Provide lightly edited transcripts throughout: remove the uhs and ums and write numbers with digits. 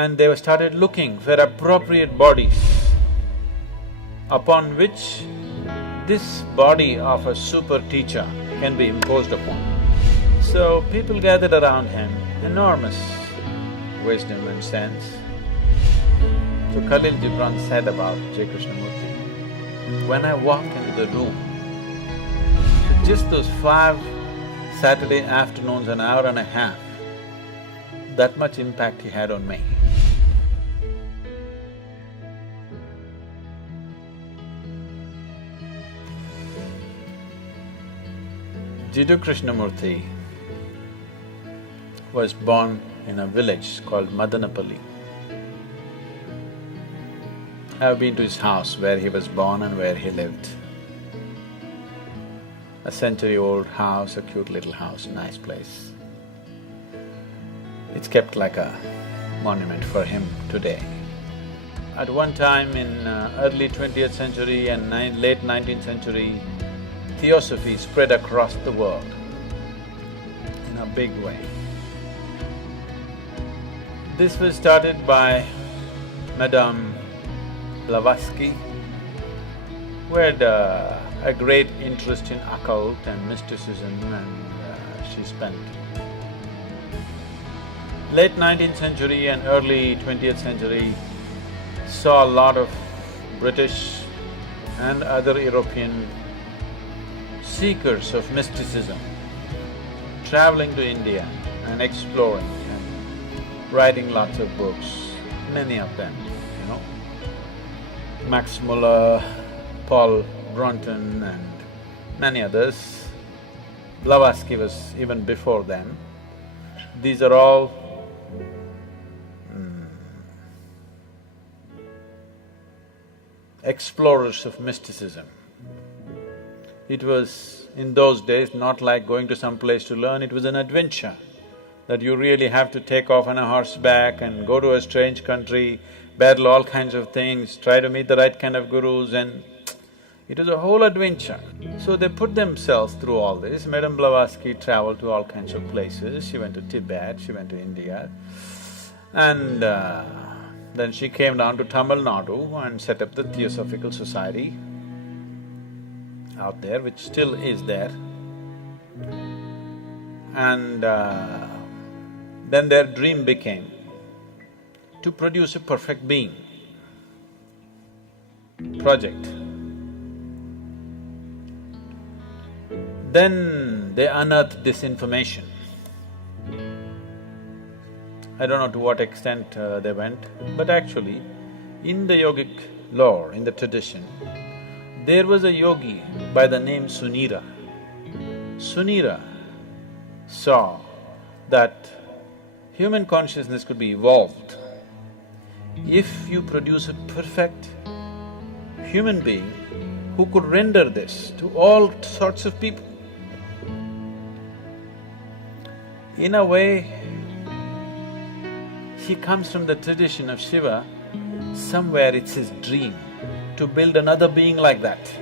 and they started looking for appropriate bodies upon which this body of a super teacher can be imposed upon. So people gathered around him, enormous wisdom and sense. So Khalil Gibran said about J. Krishnamurti, when I walked into the room, just those 5 Saturday afternoons, an hour and a half, that much impact he had on me. Jiddu Krishnamurti was born in a village called Madanapalli. I've been to his house where he was born and where he lived. A century-old house, a cute little house, nice place. It's kept like a monument for him today. At one time in early 20th century and late 19th century, Theosophy spread across the world in a big way. This was started by Madame Blavatsky, who had a great interest in occult and mysticism, and she spent late 19th century and early 20th century saw a lot of British and other European seekers of mysticism traveling to India and exploring and writing lots of books, many of them, you know. Max Muller, Paul Brunton and many others. Blavatsky was even before them. These are all explorers of mysticism. It was, in those days, not like going to some place to learn, it was an adventure that you really have to take off on a horseback and go to a strange country, battle all kinds of things, try to meet the right kind of gurus, and it was a whole adventure. So they put themselves through all this. Madame Blavatsky traveled to all kinds of places. She went to Tibet, she went to India, and then she came down to Tamil Nadu and set up the Theosophical Society out there, which still is there. And then their dream became to produce a perfect being project. Then they unearthed this information. I don't know to what extent they went, but actually, in the yogic lore, in the tradition, there was a yogi by the name Sunira. Sunira saw that human consciousness could be evolved if you produce a perfect human being who could render this to all sorts of people. In a way, he comes from the tradition of Shiva. Somewhere it's his dream to build another being like that.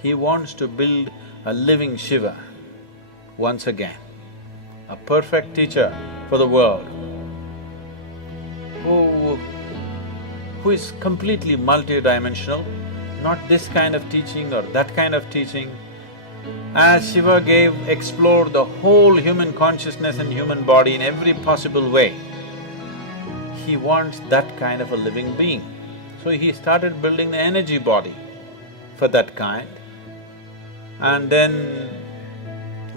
He wants to build a living Shiva once again, a perfect teacher for the world, who is completely multidimensional, not this kind of teaching or that kind of teaching. As Shiva explored the whole human consciousness and human body in every possible way, he wants that kind of a living being. So he started building the energy body for that kind, and then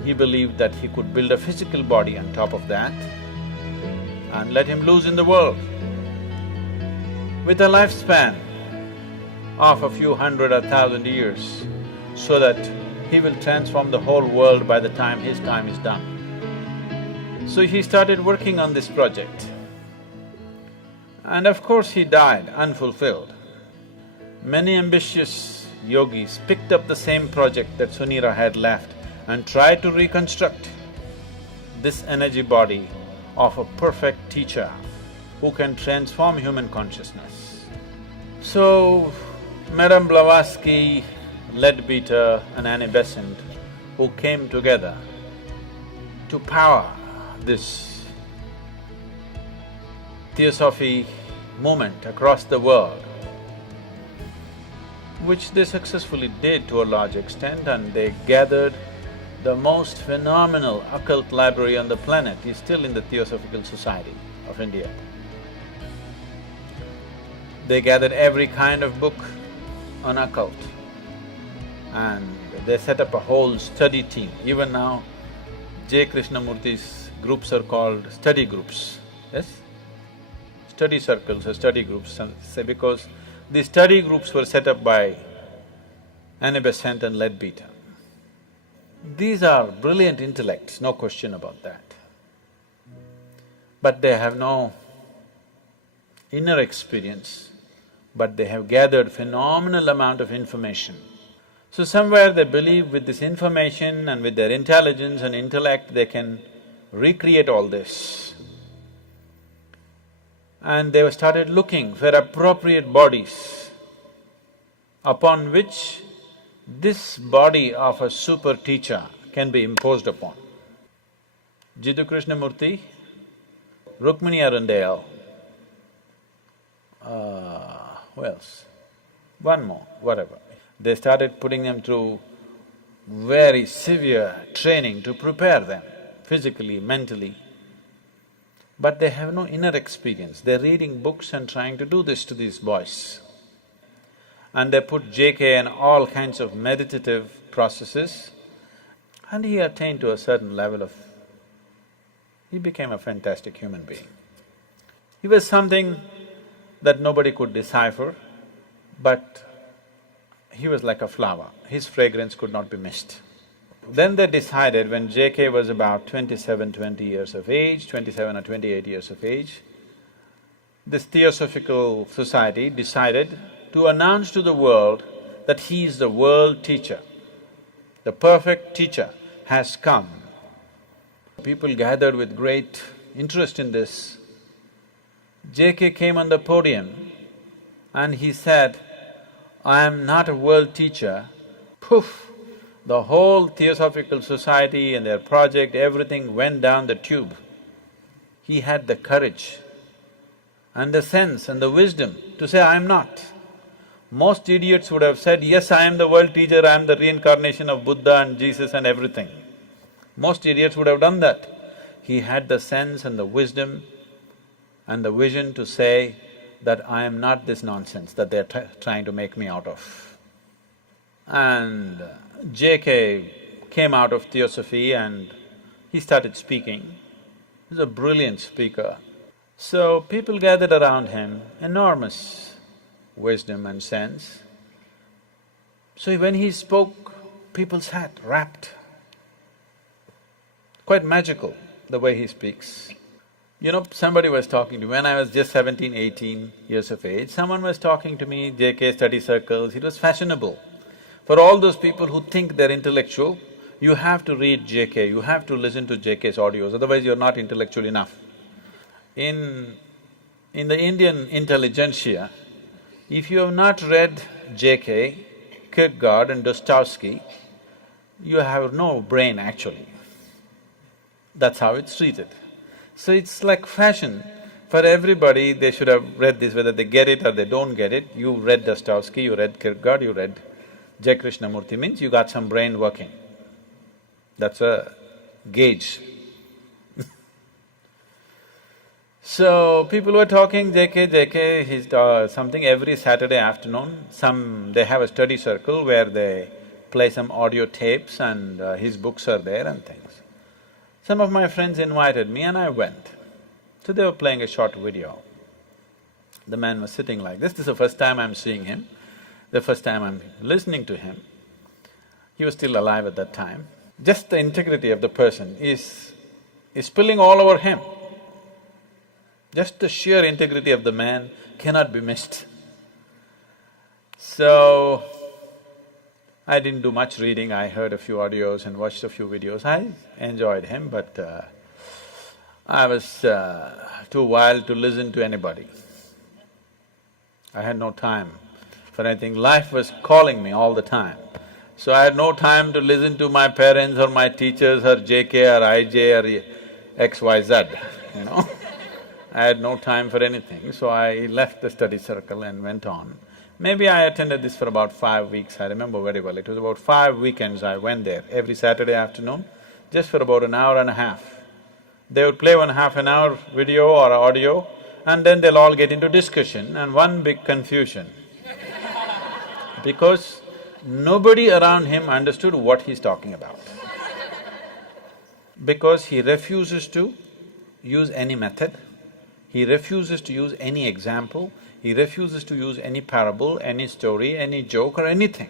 he believed that he could build a physical body on top of that and let him loose in the world with a lifespan of a few hundred or thousand years, so that he will transform the whole world by the time his time is done. So he started working on this project. And of course he died unfulfilled. Many ambitious yogis picked up the same project that Sunira had left and tried to reconstruct this energy body of a perfect teacher who can transform human consciousness. So, Madame Blavatsky, Leadbeater and Annie Besant, who came together to power this theosophy movement across the world, which they successfully did to a large extent, and they gathered the most phenomenal occult library on the planet is still in the Theosophical Society of India. They gathered every kind of book on occult and they set up a whole study team. Even now, J. Krishnamurti's groups are called study groups, yes? Study circles or study groups, say because these study groups were set up by Anibescent and Leadbeater. These are brilliant intellects, no question about that. But they have no inner experience, but they have gathered phenomenal amount of information. So somewhere they believe with this information and with their intelligence and intellect, they can recreate all this. And they started looking for appropriate bodies upon which this body of a super teacher can be imposed upon. Jiddu Krishnamurti, Rukmini Arundale, who else? One more, whatever. They started putting them through very severe training to prepare them physically, mentally. But they have no inner experience. They're reading books and trying to do this to these boys. And they put JK in all kinds of meditative processes, and he attained to a certain level of… he became a fantastic human being. He was something that nobody could decipher, but he was like a flower, his fragrance could not be missed. Then they decided, when JK was about 20 years of age, 27 or 28 years of age, this Theosophical Society decided to announce to the world that he is the world teacher. The perfect teacher has come. People gathered with great interest in this. JK came on the podium and he said, "I am not a world teacher." Poof! The whole Theosophical Society and their project, everything went down the tube. He had the courage and the sense and the wisdom to say, "I am not." Most idiots would have said, "Yes, I am the world teacher, I am the reincarnation of Buddha and Jesus and everything." Most idiots would have done that. He had the sense and the wisdom and the vision to say that I am not this nonsense that they're trying to make me out of. And JK came out of Theosophy and he started speaking. He's a brilliant speaker. So people gathered around him, enormous wisdom and sense. So when he spoke, people sat rapt. Quite magical, the way he speaks. You know, somebody was talking to me, when I was just 17, 18 years of age, someone was talking to me, JK study circles, it was fashionable. For all those people who think they're intellectual, you have to read JK, you have to listen to JK's audios, otherwise you're not intellectual enough. In the Indian intelligentsia, if you have not read JK, Kierkegaard and Dostoevsky, you have no brain actually. That's how it's treated. So it's like fashion. For everybody, they should have read this, whether they get it or they don't get it. You read Dostoevsky, you read Kierkegaard, you read J. Krishnamurti, means you got some brain working. That's a gauge. So, people were talking, JK, he's something every Saturday afternoon, they have a study circle where they play some audio tapes and his books are there and things. Some of my friends invited me and I went. So they were playing a short video. The man was sitting like this is the first time I'm seeing him, the first time I'm listening to him. He was still alive at that time. Just the integrity of the person is spilling all over him. Just the sheer integrity of the man cannot be missed. So, I didn't do much reading, I heard a few audios and watched a few videos. I enjoyed him, but I was too wild to listen to anybody. I had no time for anything. Life was calling me all the time. So I had no time to listen to my parents or my teachers or JK or IJ or XYZ, you know. I had no time for anything, so I left the study circle and went on. Maybe I attended this for about 5 weeks, I remember very well. It was about 5 weekends I went there, every Saturday afternoon, just for about an hour and a half. They would play 1 half-an-hour video or audio, and then they'll all get into discussion and one big confusion. Because nobody around him understood what he's talking about. Because he refuses to use any method, he refuses to use any example, he refuses to use any parable, any story, any joke or anything.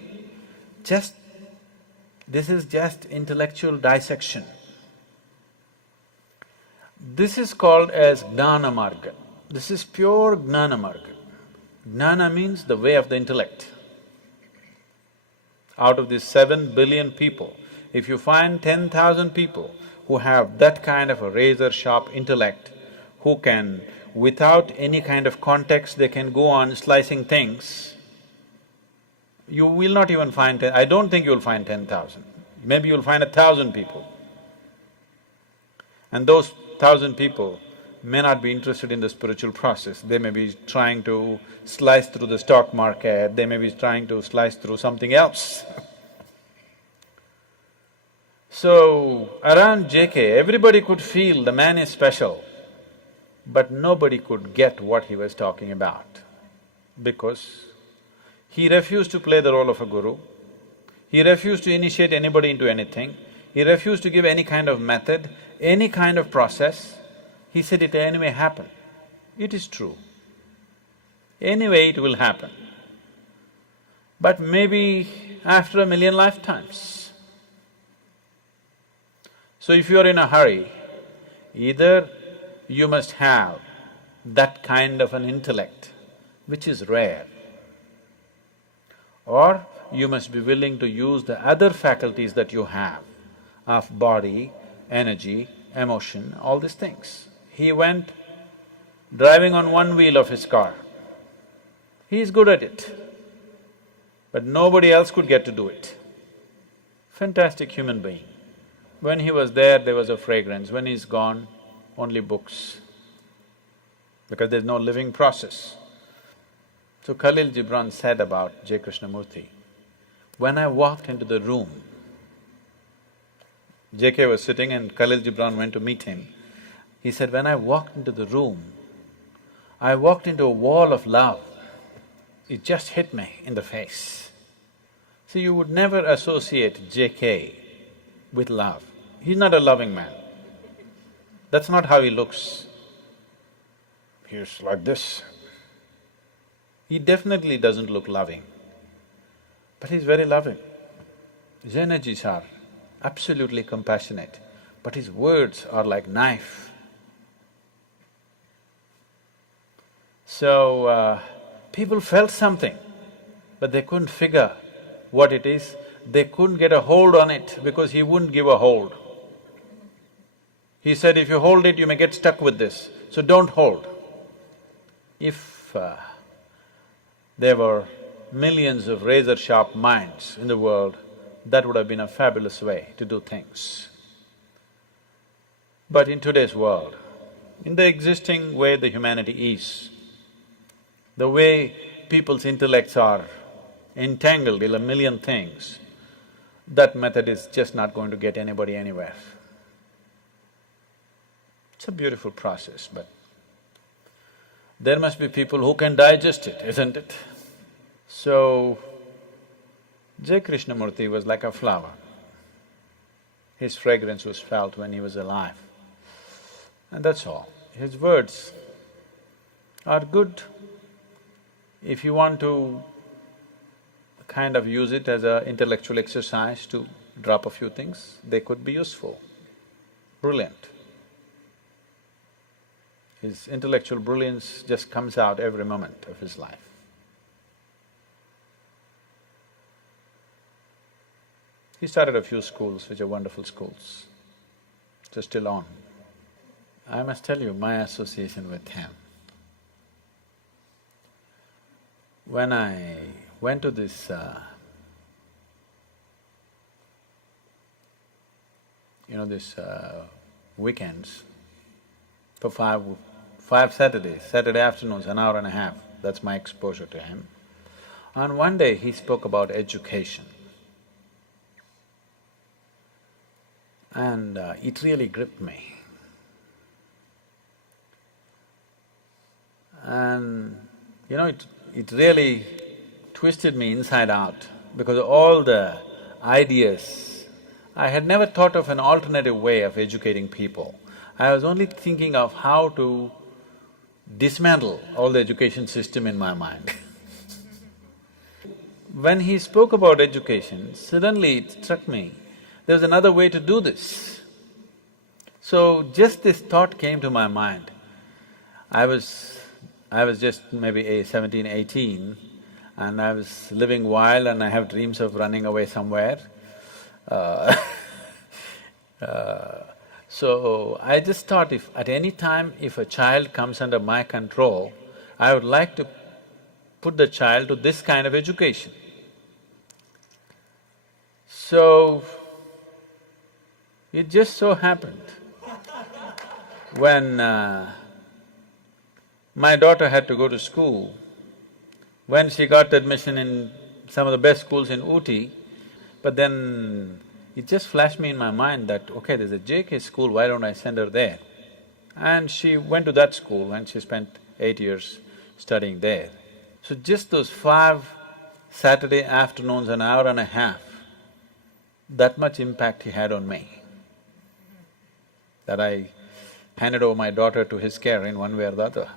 This is just intellectual dissection. This is called as Gnana Marga. This is pure Gnana Marga. Gnana means the way of the intellect. Out of these 7 billion people, if you find 10,000 people who have that kind of a razor-sharp intellect, who can, without any kind of context, they can go on slicing things, you will not even find I don't think you'll find 10,000. Maybe you'll find 1,000 people. And those 1,000 people may not be interested in the spiritual process, they may be trying to slice through the stock market, they may be trying to slice through something else. So, around JK, everybody could feel the man is special, but nobody could get what he was talking about, because he refused to play the role of a guru, he refused to initiate anybody into anything, he refused to give any kind of method, any kind of process. He said it anyway happen. It is true. Anyway it will happen. But maybe after 1,000,000 lifetimes. So if you're in a hurry, either you must have that kind of an intellect, which is rare, or you must be willing to use the other faculties that you have of body, energy, emotion, all these things. He went driving on one wheel of his car. He is good at it, but nobody else could get to do it. Fantastic human being. When he was there was a fragrance, when he's gone, only books, because there's no living process. So Khalil Gibran said about J. Krishnamurti, when I walked into the room, JK was sitting and Khalil Gibran went to meet him. He said, when I walked into the room, I walked into a wall of love. It just hit me in the face. See, you would never associate JK with love. He's not a loving man. That's not how he looks. He's like this. He definitely doesn't look loving, but he's very loving. His energies are absolutely compassionate, but his words are like knife. So, people felt something, but they couldn't figure what it is. They couldn't get a hold on it because he wouldn't give a hold. He said, if you hold it, you may get stuck with this, so don't hold. If there were millions of razor-sharp minds in the world, that would have been a fabulous way to do things. But in today's world, in the existing way the humanity is, the way people's intellects are entangled in 1,000,000 things, that method is just not going to get anybody anywhere. It's a beautiful process, but there must be people who can digest it, isn't it? So, J. Krishnamurti was like a flower. His fragrance was felt when he was alive, and that's all. His words are good. If you want to kind of use it as an intellectual exercise to drop a few things, they could be useful, brilliant. His intellectual brilliance just comes out every moment of his life. He started a few schools which are wonderful schools, which are still on. I must tell you my association with him. When I went to this weekends for 5 Saturdays, Saturday afternoons, an hour and a half, that's my exposure to him. And one day he spoke about education. And it really gripped me. And it really twisted me inside out because all the ideas, I had never thought of an alternative way of educating people. I was only thinking of how to dismantle all the education system in my mind. When he spoke about education, suddenly it struck me, there was another way to do this. So just this thought came to my mind. I was just maybe 17, 18, and I was living wild and I have dreams of running away somewhere. So I just thought if at any time if a child comes under my control, I would like to put the child to this kind of education. So, it just so happened, when my daughter had to go to school, when she got admission in some of the best schools in Ooty, but then it just flashed me in my mind that, okay, there's a JK school, why don't I send her there? And she went to that school and she spent 8 years studying there. So just those 5 Saturday afternoons, an hour and a half, that much impact he had on me, that I handed over my daughter to his care in one way or the other.